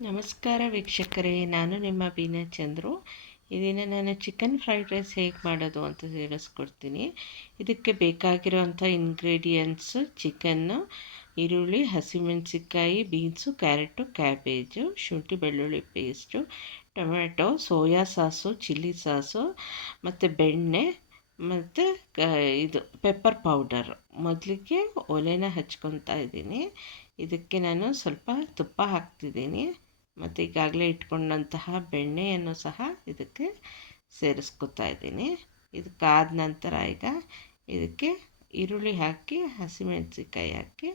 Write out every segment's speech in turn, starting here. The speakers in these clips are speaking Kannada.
ನಮಸ್ಕಾರ ವೀಕ್ಷಕರೇ, ನಾನು ನಿಮ್ಮ ಬೀನಾ ಚಂದ್ರು. ಇದನ್ನು ನಾನು ಚಿಕನ್ ಫ್ರೈಡ್ ರೈಸ್ ಹೇಗೆ ಮಾಡೋದು ಅಂತ ತಿಳಿಸ್ಕೊಡ್ತೀನಿ. ಇದಕ್ಕೆ ಬೇಕಾಗಿರೋವಂಥ ಇಂಗ್ರೀಡಿಯೆಂಟ್ಸು ಚಿಕನ್ನು ಈರುಳ್ಳಿ, ಹಸಿಮೆಣಸಿನ್ಕಾಯಿ ಬೀನ್ಸು ಕ್ಯಾರೆಟು ಕ್ಯಾಬೇಜು ಶುಂಠಿ ಬೆಳ್ಳುಳ್ಳಿ paste tomato soya sauce, chilli sauce, ಮತ್ತು ಬೆಣ್ಣೆ, ಮತ್ತು ಇದು ಪೆಪ್ಪರ್ ಪೌಡರ್ ಮೊದಲಿಗೆ ಒಲೆನ ಹಚ್ಕೊತಾ ಇದ್ದೀನಿ. ಇದಕ್ಕೆ ನಾನು ಸ್ವಲ್ಪ ತುಪ್ಪ ಹಾಕ್ತಿದ್ದೀನಿ. ಮತ್ತು ಈಗಾಗಲೇ ಇಟ್ಕೊಂಡಂತಹ ಬೆಣ್ಣೆಯನ್ನು ಸಹ ಇದಕ್ಕೆ ಸೇರಿಸ್ಕೊತಾ ಇದ್ದೀನಿ. ಇದಕ್ಕಾದ ನಂತರ ಈಗ ಇದಕ್ಕೆ ಈರುಳ್ಳಿ ಹಾಕಿ, ಹಸಿಮೆಣಸಿನ್ಕಾಯಿ ಹಾಕಿ,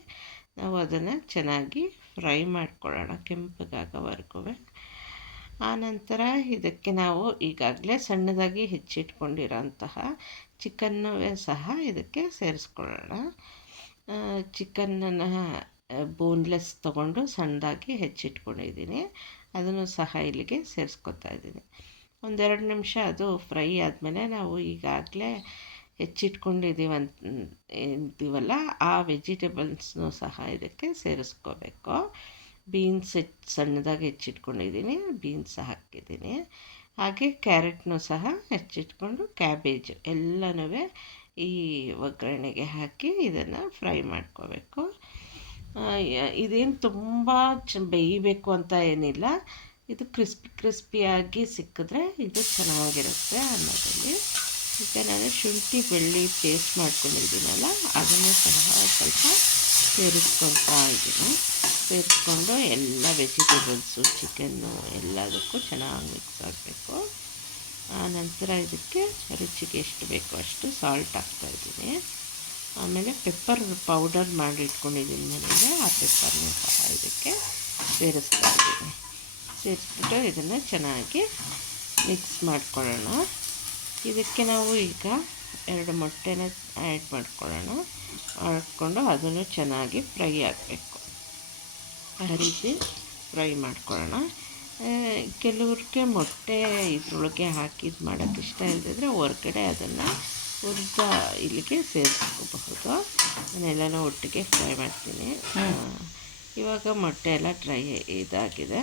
ನಾವು ಅದನ್ನು ಚೆನ್ನಾಗಿ ಫ್ರೈ ಮಾಡ್ಕೊಳ್ಳೋಣ ಕೆಂಪಗಾಗೋವರೆಗೂ. ಆನಂತರ ಇದಕ್ಕೆ ನಾವು ಈಗಾಗಲೇ ಸಣ್ಣದಾಗಿ ಹೆಚ್ಚಿಟ್ಕೊಂಡಿರೋಂತಹ ಚಿಕನ್ನು ಸಹ ಇದಕ್ಕೆ ಸೇರಿಸ್ಕೊಳ್ಳೋಣ. ಚಿಕನ್ನನ್ನು ಬೋನ್ಲೆಸ್ ತೊಗೊಂಡು ಸಣ್ಣದಾಗಿ ಹೆಚ್ಚಿಟ್ಕೊಂಡಿದ್ದೀನಿ. ಅದನ್ನು ಸಹ ಇಲ್ಲಿಗೆ ಸೇರಿಸ್ಕೊತಾ ಇದ್ದೀನಿ. ಒಂದೆರಡು ನಿಮಿಷ ಅದು ಫ್ರೈ ಆದಮೇಲೆ ನಾವು ಈಗಾಗಲೇ ಹೆಚ್ಚಿಟ್ಕೊಂಡಿದ್ದೀವಂತ ಇದ್ದೀವಲ್ಲ, ಆ ವೆಜಿಟೇಬಲ್ಸ್ನೂ ಸಹ ಇದಕ್ಕೆ ಸೇರಿಸ್ಕೋಬೇಕು. ಬೀನ್ಸ್ ಹೆಚ್ಚು ಸಣ್ಣದಾಗಿ ಹೆಚ್ಚಿಟ್ಕೊಂಡಿದ್ದೀನಿ, ಬೀನ್ಸ್ ಹಾಕಿದ್ದೀನಿ. ಹಾಗೆ ಕ್ಯಾರೆಟ್ನೂ ಸಹ ಹೆಚ್ಚಿಟ್ಕೊಂಡು ಕ್ಯಾಬೇಜ್ ಎಲ್ಲನೂ ಈ ಒಗ್ಗರಣೆಗೆ ಹಾಕಿ ಇದನ್ನು ಫ್ರೈ ಮಾಡ್ಕೋಬೇಕು. ಇದೇನು ತುಂಬ ಚ, ಬೇಯಬೇಕು ಅಂತ ಏನಿಲ್ಲ. ಇದು ಕ್ರಿಸ್ಪಿ, ಕ್ರಿಸ್ಪಿಯಾಗಿ ಸಿಕ್ಕಿದ್ರೆ ಇದು ಚೆನ್ನಾಗಿರುತ್ತೆ ಅನ್ನೋದಲ್ಲಿ ಈಗ ನಾನು ಶುಂಠಿ ಬೆಳ್ಳಿ ಪೇಸ್ಟ್ ಮಾಡ್ಕೊಂಡಿದ್ದೀನಲ್ಲ, ಅದನ್ನು ಸಹ ಸ್ವಲ್ಪ ಸೇರಿಸ್ಕೊಳ್ತಾ ಇದ್ದೀನಿ. ಸೇರಿಸ್ಕೊಂಡು ಎಲ್ಲ ವೆಜಿಟೇಬಲ್ಸು, ಚಿಕನ್ನು ಎಲ್ಲದಕ್ಕೂ ಚೆನ್ನಾಗಿ ಮಿಕ್ಸ್ ಆಗಬೇಕು. ಆನಂತರ ಇದಕ್ಕೆ ರುಚಿಗೆ ಎಷ್ಟು ಬೇಕೋ ಅಷ್ಟು ಸಾಲ್ಟ್ ಹಾಕ್ತಾಯಿದ್ದೀನಿ ಆಮೇಲೆ ಪೆಪ್ಪರ್ ಪೌಡರ್ ಮಾಡಿ ಇಟ್ಕೊಂಡಿದ್ದೀನಿ ನನಗೆ. ಆ ಪೆಪ್ಪರ್ನ ಸಹ ಇದಕ್ಕೆ ಸೇರಿಸ್ತಾ ಇದ್ದೀನಿ ಸೇರಿಸ್ಬಿಟ್ಟು ಇದನ್ನು ಚೆನ್ನಾಗಿ ಮಿಕ್ಸ್ ಮಾಡ್ಕೊಳ್ಳೋಣ. ಇದಕ್ಕೆ ನಾವು ಈಗ ಎರಡು ಮೊಟ್ಟೆನ ಆ್ಯಡ್ ಮಾಡ್ಕೊಳ್ಳೋಣ. ಹಾಕ್ಕೊಂಡು ಅದನ್ನು ಚೆನ್ನಾಗಿ ಫ್ರೈ ಆಗಬೇಕು. ಆ ರೀತಿ ಫ್ರೈ ಮಾಡ್ಕೊಳ್ಳೋಣ ಕೆಲವ್ರಿಗೆ ಮೊಟ್ಟೆ ಇದ್ರೊಳಗೆ ಹಾಕಿದ್ದು ಮಾಡೋಕ್ಕೆ ಇಷ್ಟ ಇಲ್ಲದಿದ್ರೆ ಹೊರ್ಗಡೆ ಅದನ್ನು ಹುರಿದ ಇಲ್ಲಿಗೆ ಸೇರಿಸ್ಕೋಬಹುದು ನಾನೆಲ್ಲನೂ ಒಟ್ಟಿಗೆ ಫ್ರೈ ಮಾಡ್ತೀನಿ. ಇವಾಗ ಮೊಟ್ಟೆ ಎಲ್ಲ ಡ್ರೈ ಇದಾಗಿದೆ.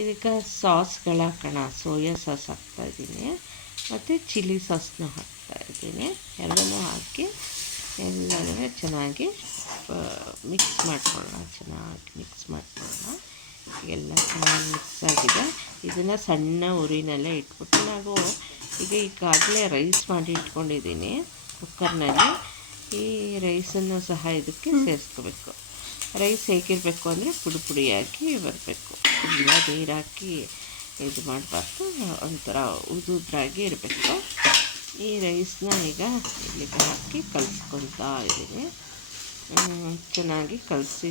ಇದಕ್ಕೆ ಸಾಸ್ಗಳು ಹಾಕೋಣ ಸೋಯಾ ಸಾಸ್ ಹಾಕ್ತಾಯಿದ್ದೀನಿ ಮತ್ತು ಚಿಲ್ಲಿ ಸಾಸ್ನ ಹಾಕ್ತಾಯಿದ್ದೀನಿ ಎಲ್ಲನೂ ಹಾಕಿ ಎಲ್ಲನೂ ಚೆನ್ನಾಗಿ ಮಿಕ್ಸ್ ಮಾಡ್ಕೊಳ್ಳೋಣ ಚೆನ್ನಾಗಿ ಮಿಕ್ಸ್ ಮಾಡ್ಕೊಳ್ಳೋಣ. ಎಲ್ಲ ಚೆನ್ನಾಗಿ ಮಿಕ್ಸ್ ಆಗಿದೆ. ಇದನ್ನು ಸಣ್ಣ ಉರಿನಲ್ಲೇ ಇಟ್ಬಿಟ್ಟು ನಾವು ಈಗ ಈಗಾಗಲೇ ರೈಸ್ ಮಾಡಿ ಇಟ್ಕೊಂಡಿದ್ದೀನಿ ಕುಕ್ಕರ್ನಲ್ಲಿ ಈ ರೈಸನ್ನು ಸಹ ಇದಕ್ಕೆ ಸೇರಿಸ್ಕೋಬೇಕು. ರೈಸ್ ಹೇಗಿರಬೇಕು ಅಂದರೆ ಪುಡಿ ಪುಡಿಯಾಗಿ ಬರಬೇಕು. ತುಂಬ ನೀರು ಹಾಕಿ ಇದು ಮಾಡಬಾರ್ದು, ಒಂಥರ ಉದುದ್ರಾಗಿ ಇರಬೇಕು. ಈ ರೈಸ್ನ ಈಗ ಇಲ್ಲಿಗೆ ಹಾಕಿ ಕಲಿಸ್ಕೊತಾ ಇದ್ದೀನಿ. ಚೆನ್ನಾಗಿ ಕಲಸಿ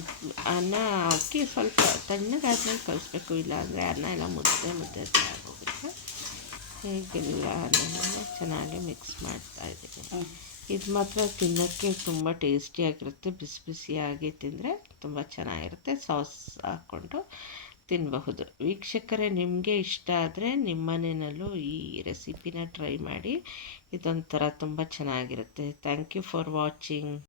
ಅನ್ನ ಹಾಕಿ ಸ್ವಲ್ಪ ತಣ್ಣಗಾದ್ಮೇಲೆ ಕಲಿಸ್ಬೇಕು, ಇಲ್ಲಾಂದರೆ ಅನ್ನ ಎಲ್ಲ ಮುದ್ದೆ ಮುದ್ದೆ ಹೀಗೆಲ್ಲ ಅದನ್ನೆಲ್ಲ ಚೆನ್ನಾಗಿ ಮಿಕ್ಸ್ ಮಾಡ್ತಾ ಇದ್ದೀನಿ ಇದು ಮಾತ್ರ ತಿನ್ನೋಕ್ಕೆ ತುಂಬ ಟೇಸ್ಟಿಯಾಗಿರುತ್ತೆ ಬಿಸಿ ಬಿಸಿಯಾಗಿ ತಿಂದರೆ ತುಂಬ ಚೆನ್ನಾಗಿರುತ್ತೆ. ಸಾಸ್ ಹಾಕ್ಕೊಂಡು ತಿನ್ನಬಹುದು ವೀಕ್ಷಕರೇ ನಿಮಗೆ ಇಷ್ಟ ಆದರೆ ನಿಮ್ಮ ಮನೆಯಲ್ಲೂ ಈ ರೆಸಿಪಿನ ಟ್ರೈ ಮಾಡಿ. ಇದೊಂಥರ ತುಂಬ ಚೆನ್ನಾಗಿರುತ್ತೆ. Thank you for watching